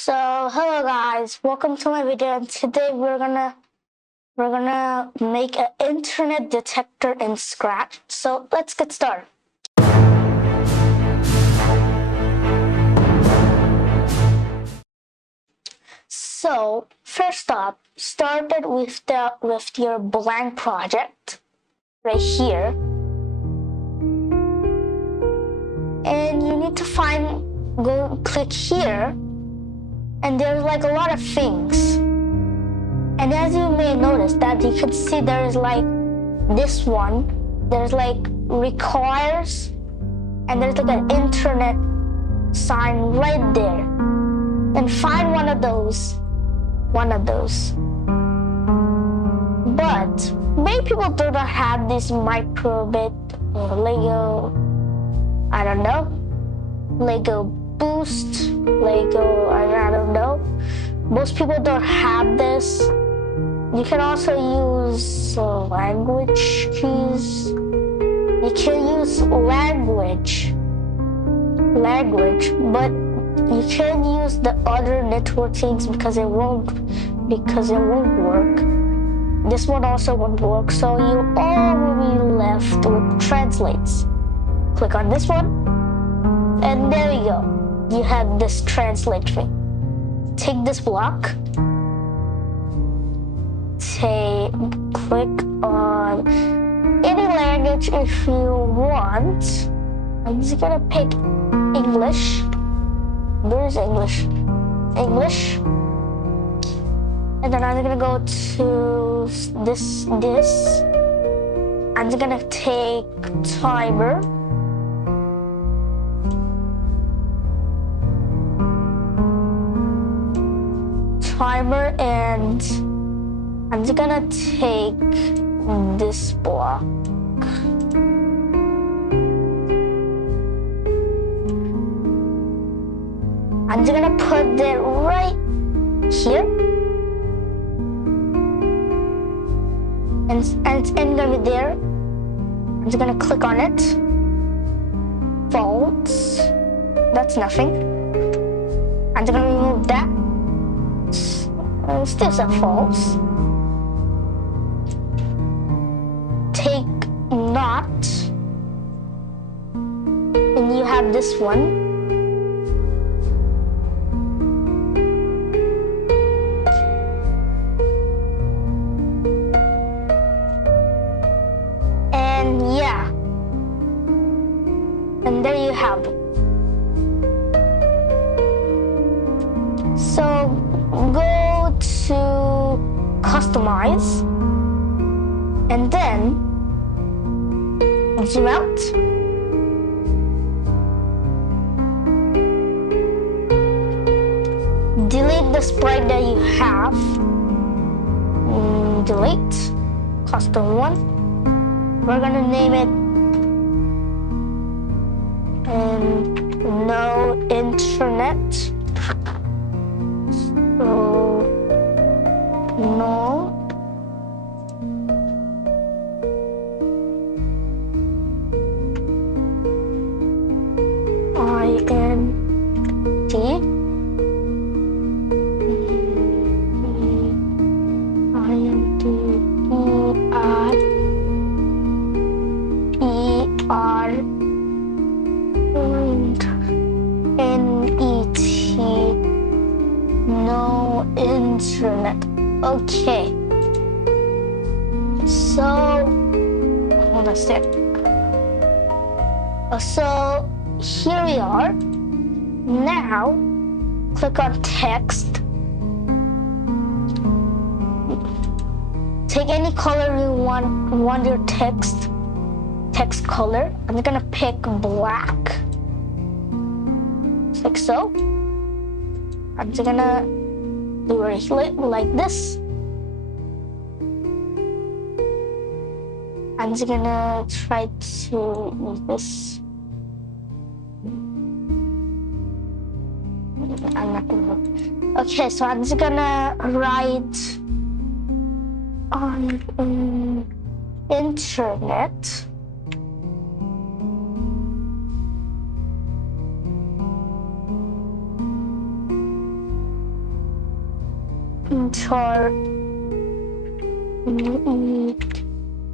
So hello guys, welcome to my video, and today we're gonna make an internet detector in Scratch. So let's get started. So first up, start it with your blank project right here, and you need to go click here. And there's like a lot of things. And as you may notice that you can see there's like this one, there's like requires, and there's like an internet sign right there. And find one of those. But many people do not have this microbit or Lego, I don't know, Lego Boost, Lego, I don't know. Most people don't have this. You can also use language keys. You can use language, but you can't use the other network things because it won't work. This one also won't work. So you all will be left with translates. Click on this one, and there you go. You have this translate thing. Take this block, click on any language if you want. I'm just gonna pick English. Where's English? English. And then I'm gonna go to this. I'm just gonna take timer. And I'm just gonna take this block. I'm just gonna put it right here. And it's gonna be there. I'm just gonna click on it. False. That's nothing. I'm just gonna remove that. Still said false. Take not, and you have this one. And yeah, and there you have it. So go to customize, and then zoom out. Delete the sprite that you have. Delete custom one. We're gonna name it no internet. So no no internet. Okay. So hold on a sec. So here we are. Now click on text. Take any color you want your text color. I'm just gonna pick black. Just like so. I'm just gonna do it like this. I'm just gonna try to use this. I'm not gonna. Okay, so I'm just gonna write on internet.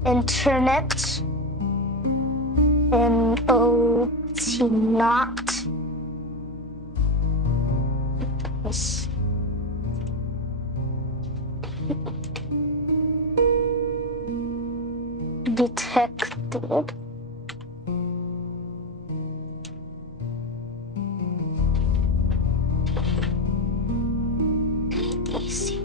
Internet NOT not detected. Let's see.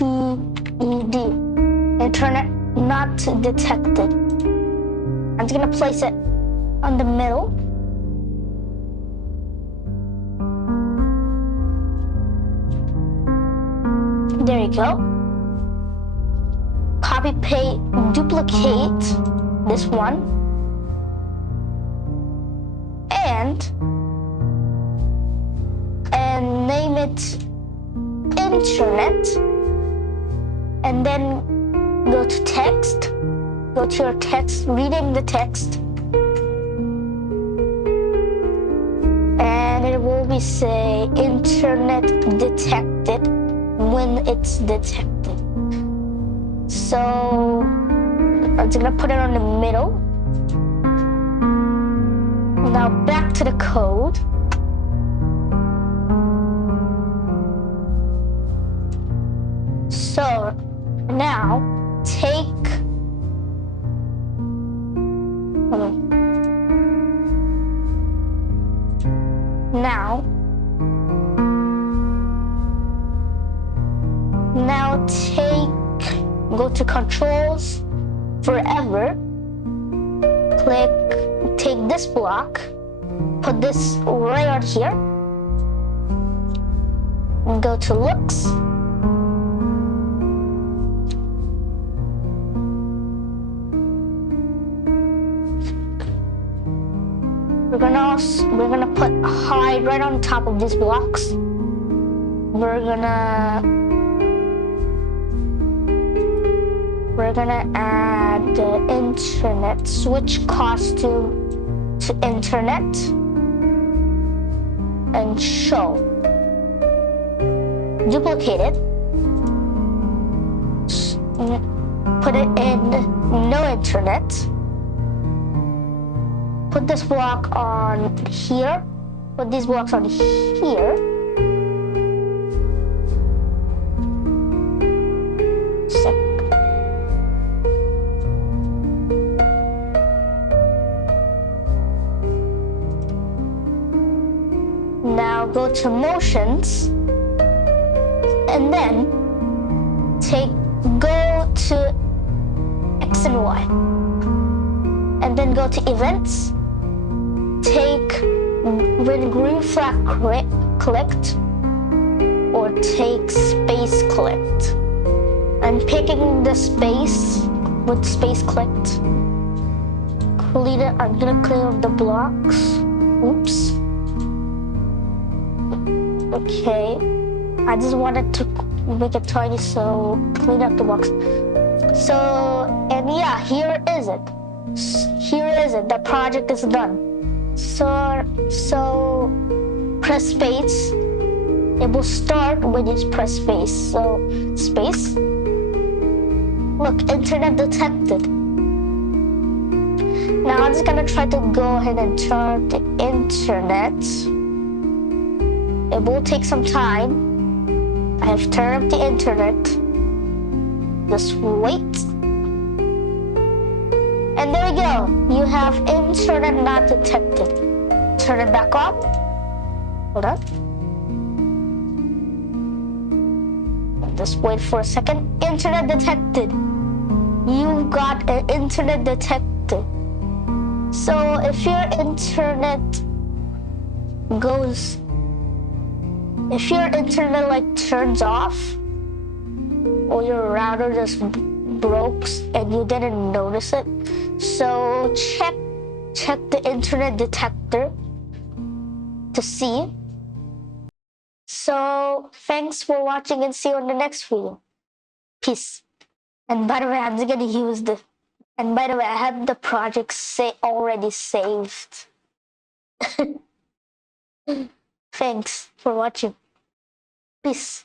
ECPED, Internet not detected. I'm just gonna place it on the middle. There you go. Copy, paste, duplicate this one. And name it Internet. And then go to text. Go to your text, rename the text. And it will be say Internet detected when it's detected. So I'm just gonna put it on the middle. Now back to the code. So now go to controls, forever, take this block, put this right on here, and go to looks. We're gonna put hide right on top of these blocks. We're gonna add the internet, switch costume to internet, and show. Duplicate it. Put it in no internet. Put this block on here. Put these blocks on here. Now go to motions, and then go to X and Y, and then go to events. When green flag clicked, or take space clicked. I'm picking the space with space clicked. I'm gonna clear up the blocks. Oops. Okay. I just wanted to make it tiny, so clean up the box. So, and yeah, here is it. The project is done. So press space. It will start when you press space. So space. Look, internet detected. Now I'm just gonna try to go ahead and turn the internet. It will take some time. I have turned up the internet. Just wait. And there you go. You have internet not detected. Turn it back on. Hold on. Just wait for a second. Internet detected. You got an internet detected. So if your internet like turns off, or your router just broke and you didn't notice it, so check the internet detector to see So thanks for watching and see you on the next video. Peace. And by the way, I'm gonna use the. And by the way, I have the project already saved. Thanks for watching. Peace.